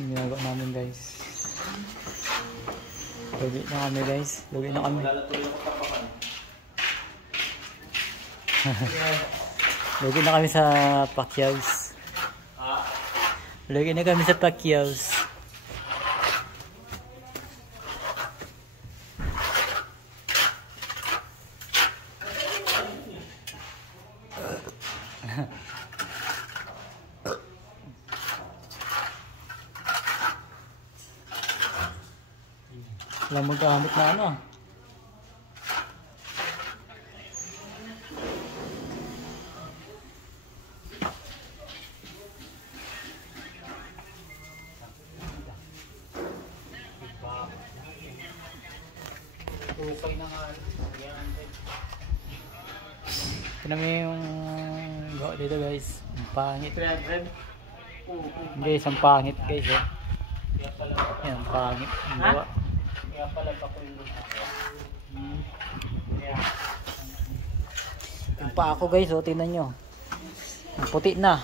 Yung ginagawa namin guys. Lugi na kami guys. Lugi na kami. Lugi na kami sa Pacquiao's. Lugi na kami sa Pacquiao's. Walang magkahamit na ano. Okay na nga. Tignan mo yung gawa dito guys. Ang pangit. 300? Guys, ang pangit guys. Yan, ang pangit. Ang gawa. Kaya pala pa ko yung Yung pa ako guys, oh, tingnan nyo. Ang puti na.